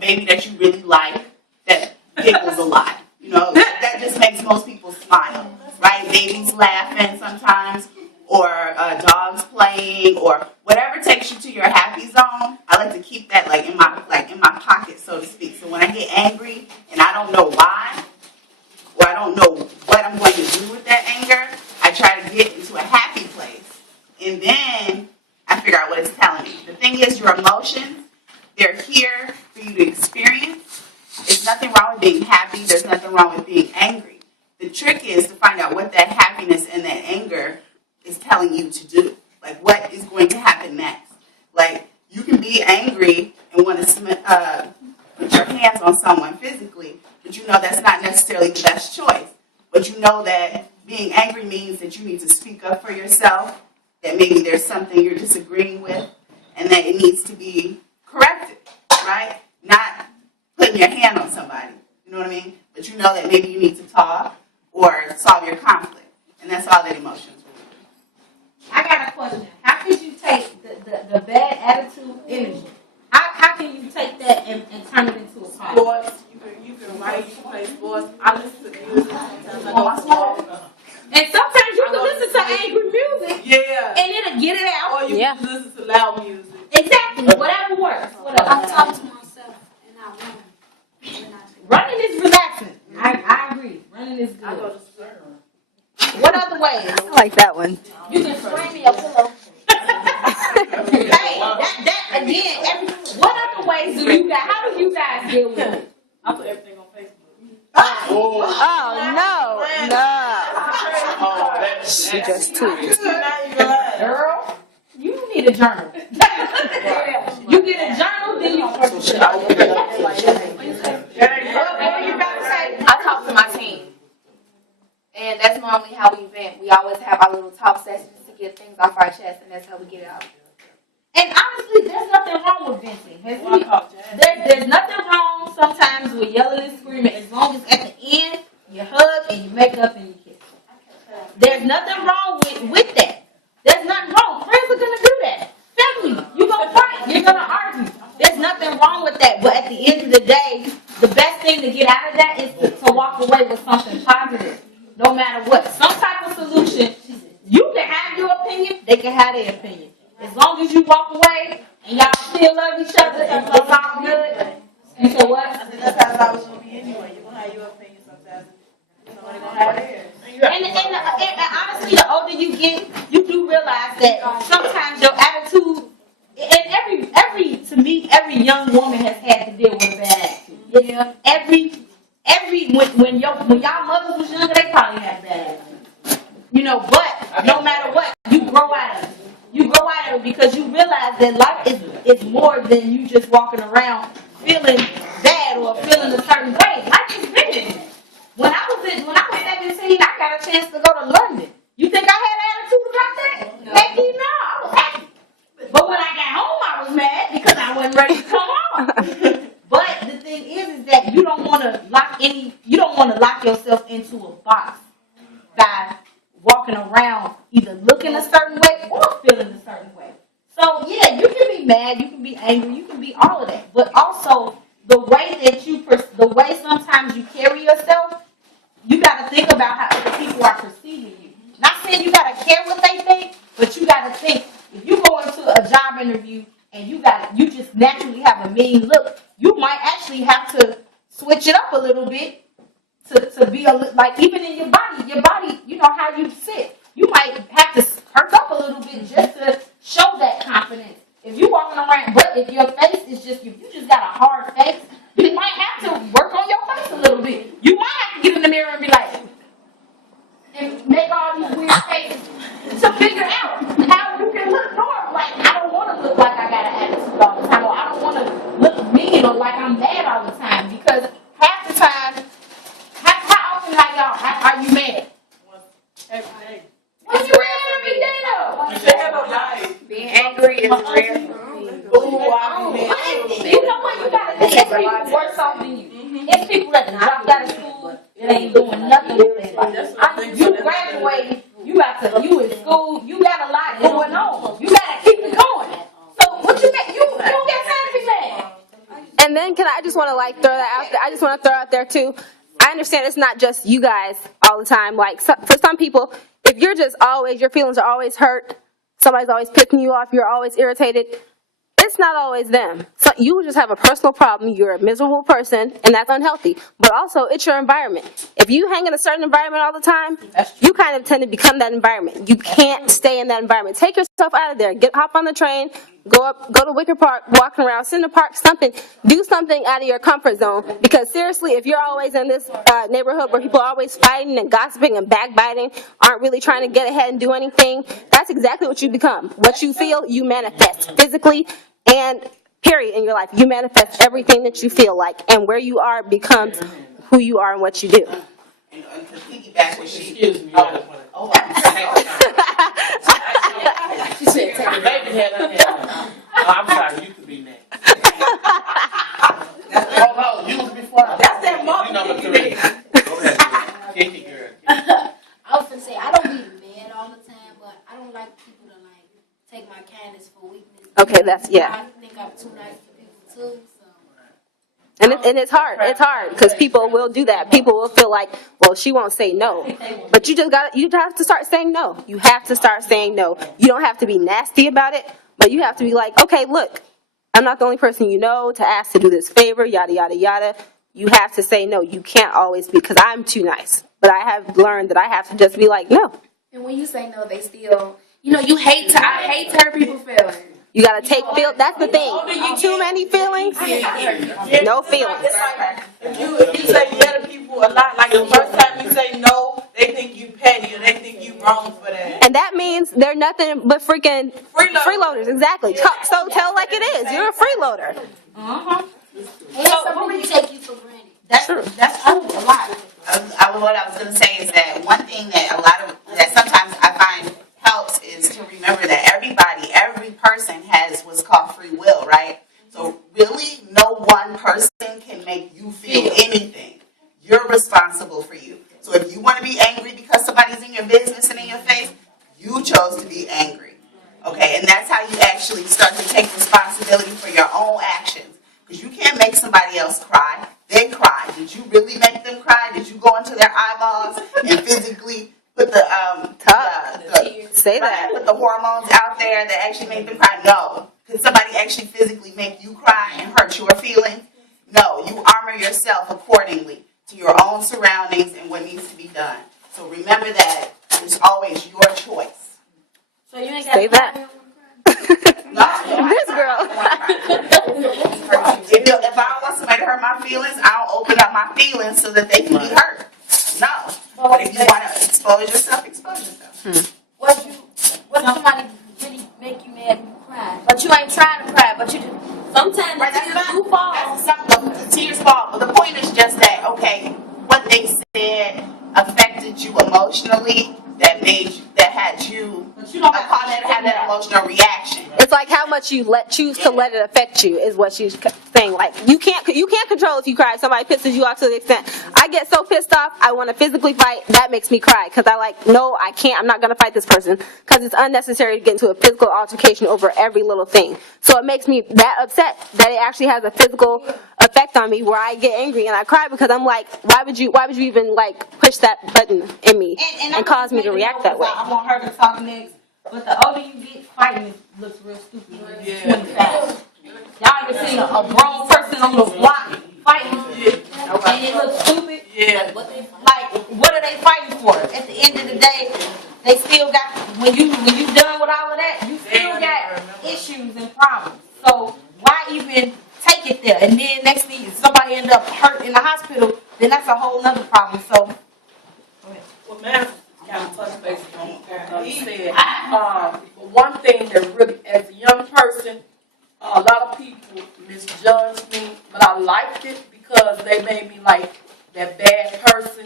baby that you really like that giggles a lot. You know, that just makes most people smile, right? Babies laughing sometimes, or dogs playing, or whatever takes you to your happy zone. I like to keep that in my pocket, so to speak. So when I get angry and I don't know why, or I don't know what I'm going to do with that anger, I try to get into a happy place, and then I figure out what it's telling me. The thing is, your emotions, they're here for you to experience. There's nothing wrong with being happy. There's nothing wrong with being angry. The trick is to find out what that happiness and that anger is telling you to do. Like, what is going to happen next? Like, you can be angry and want to put your hands on someone physically, but you know that's not necessarily the best choice. But you know that being angry means that you need to speak up for yourself, that maybe there's something you're disagreeing with, and that it needs to be corrected, right? Not putting your hand on somebody, you know what I mean? But you know that maybe you need to talk or solve your conflict, and that's all that emotions will do. I got a question. How could you take the bad attitude energy? How can you take that and turn it into a positive? Sports, you can write, you can play sports. I listen to music sometimes. I go to sports. And sometimes you can listen to angry music. Yeah. And it'll get it out. Or you can listen to loud music. Exactly. Whatever works. Whatever. I talk to myself and I run. Running is relaxing. I agree. Running is I go good. to sleep. What other ways? I like that one. You can scream in your pillow. Hey, that again. What other ways do you guys? How do you guys deal with it? I put everything on Facebook. Oh no. She just tweeted. Girl, you need a journal. You get a journal, then you. What you about to say? I talk to my team. And that's normally how we vent. We always have our little talk sessions to get things off our chest, and that's how we get it out. And honestly, there's nothing wrong with venting. There's nothing wrong sometimes with yelling and screaming, as long as at the end you hug and you make up and you kiss. There's nothing wrong with that. There's nothing wrong. Friends are gonna do that. Family, you're gonna fight. You're gonna argue. There's nothing wrong with that. But at the end of the day, the best thing to get out of that is to walk away with something positive. No matter what. Some type of solution. You can have your opinion, they can have their opinion. As long as you walk away and y'all still love each other and it's all good. You said what? I said that's how it's always going to be anyway. You're going to have your opinion sometimes. Somebody's going to have theirs. And honestly, the older you get, you do realize that sometimes your attitude, and to me, every young woman has had to deal with a bad attitude. Yeah. When y'all mothers was younger, they probably had bad attitude. You know, but no matter what, you grow out of it. You grow out of it because you realize that life is more than you just walking around feeling bad or feeling a certain way. Life is bigger than that. When I was 17, I got a chance to go to London. You think I had attitude about that? No. Heck, no, I was happy. But when I got home, I was mad because I wasn't ready to come home. But the thing is that you don't want to lock yourself into a box by walking around either looking a certain way or feeling a certain way. So yeah, you can be mad, you can be angry, you can be all of that. But also the way sometimes you carry yourself, you got to think about how other people are perceiving you. Not saying you got to care what they think, but you got to think if you go into a job interview and you just naturally have a mean look, you might actually have to switch it up a little bit to be like even in your body, you know how you sit. You might have to perk up a little bit just to show that confidence. If you're walking around, but if your face is just, if you just got a hard face, you might have to work on your face a little bit. You might have to get in the mirror and be like, and make all these weird faces to figure out how you can look normal. Like, I don't want to look like I got an attitude all the time, or I don't want to look mean or like I'm mad all the time, because half the time, how often are you mad? Every day. When you mad every day though? Being angry is rare. You know what? You gotta think it's people worse off than you. It's people that dropped out of school and ain't doing nothing with their life. You graduated, you in school, you got a lot going on. You gotta keep it going. So what you got? You don't got time to be mad. And then I just want to like throw that out there. I just want to throw out there too. I understand it's not just you guys all the time. Like for some people, if you're just always, your feelings are always hurt, somebody's always picking you off, you're always irritated, it's not always them. So you just have a personal problem, you're a miserable person, and that's unhealthy. But also, it's your environment. If you hang in a certain environment all the time, you kind of tend to become that environment. You can't stay in that environment. Take yourself out of there. Hop on the train, go to Wicker Park, walking around, sit in the park, something. Do something out of your comfort zone. Because seriously, if you're always in this neighborhood where people are always fighting and gossiping and backbiting, aren't really trying to get ahead and do anything, that's exactly what you become. What you feel, you manifest physically and period in your life. You manifest everything that you feel like, and where you are becomes who you are and what you do. And to piggyback what she... Excuse me. She said, The baby had her hand up. Oh, I'm sorry, you could be next. Oh, no, you was before. That's that mother. You number 3. Go ahead, Kiki girl. I was gonna say I don't be mad all the time, but I don't like people to like take my kindness for weakness. Okay, that's, yeah. I think I'm too nice to people too. So. And it's hard. It's hard because people will do that. People will feel like, well, she won't say no. But you have to start saying no. You have to start saying no. You don't have to be nasty about it, but you have to be like, okay, look, I'm not the only person you know to ask to do this favor, yada, yada, yada. You have to say no. You can't always be, because I'm too nice. But I have learned that I have to just be like, no. and when you say no, they still, I hate to hurt people's feelings. You got to that's the thing. Too many feelings, no feelings. If you say yeah to people a lot, like the first time you say no, they think you petty or they think you wrong for that. And that means they're nothing but freaking freeloaders. Exactly. So tell like it is. You're a freeloader. And somebody take you for granted. That's true a lot. What I was going to say is that one thing that sometimes I find helps is to remember that every person has what's called free will, right? So really, no one person can make you feel anything. You're responsible for you. So if you want to be angry because somebody's in your business and in your face, you chose to be angry. Okay, and that's how you actually start to take responsibility for your own actions. Because you can't make somebody else cry. They cry. Did you really make them cry? Did you go into their eyeballs and physically put the put the hormones out there that actually make them cry? No. Could somebody actually physically make you cry and hurt your feelings? No. You armor yourself accordingly to your own surroundings and what needs to be done. So remember that it's always your choice. So you ain't got Say that. This girl. If I want somebody to hurt my feelings, I'll open up my feelings so that they can be hurt. No. But if you want to expose yourself, expose yourself. what somebody really make you mad and you cry, but you ain't trying to cry, but you just sometimes Right, the tears do fall. the tears fall. But the point is just that, okay, what they said affected you emotionally, that had you have that emotional reaction. It's like how much you choose to let it affect you is what she's saying. Like you can't control if you cry. Somebody pisses you off to the extent I get so pissed off I want to physically fight. That makes me cry because I can't. I'm not gonna fight this person because it's unnecessary to get into a physical altercation over every little thing. So it makes me that upset that it actually has a physical effect on me where I get angry and I cry because I'm like, why would you even like push that button in me and cause me to react that way? I want her to talk next. But the older you get, fighting looks real stupid when you're 25. Y'all ever seen a grown person on the block fighting? And it looks stupid? Yeah. Like, what are they fighting for? At the end of the day, they still got, when you done with all of that, you still got issues and problems. So why even take it there? And then next thing, if somebody end up hurt in the hospital, then that's a whole nother problem. So, go ahead. Well, man, kind of touch base on what he said. One thing that really, as a young person, a lot of people misjudged me, but I liked it because they made me like that bad person.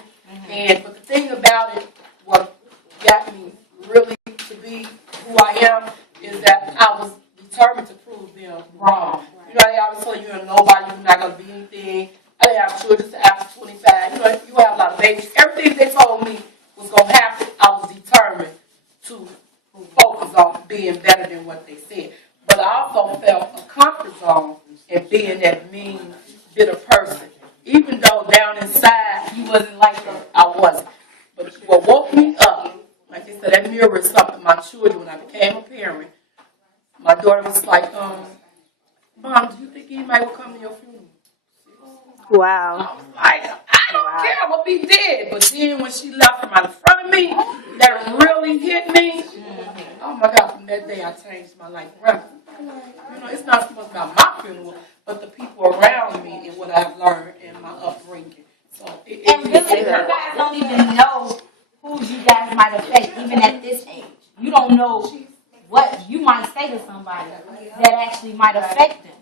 But the thing about it, what got me really to be who I am, is that I was determined to prove them wrong. You know, they always tell you you're nobody, you're not going to be anything. I didn't have children after 25. You know, you have a lot of babies. Everything they told me was going to happen, I was determined to focus on being better than what they said. But I also felt a comfort zone in being that mean, bitter person. Even though down inside You wasn't like that. I wasn't. But what woke me up, like I said, that mirror is something my children, when I became a parent, my daughter was like, Mom, do you think anybody will come to your funeral? Wow. I was like, I don't care, I'm gonna be dead. But then when she left from out in front of me, that really hit me. Oh my God, from that day I changed my life around. You know, it's not so much about my funeral, but the people around me and what I've learned and my upbringing. So And really, you guys don't even know who you guys might affect, even at this age. You don't know what you might say to somebody that actually might affect them.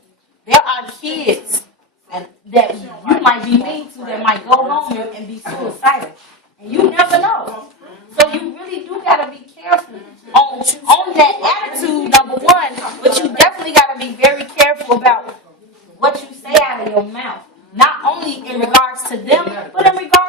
There are kids and that you might be mean to that might go home and be suicidal. And you never know. So you really do gotta be careful on that attitude, number one, but you definitely gotta be very careful about what you say out of your mouth. Not only in regards to them, but in regards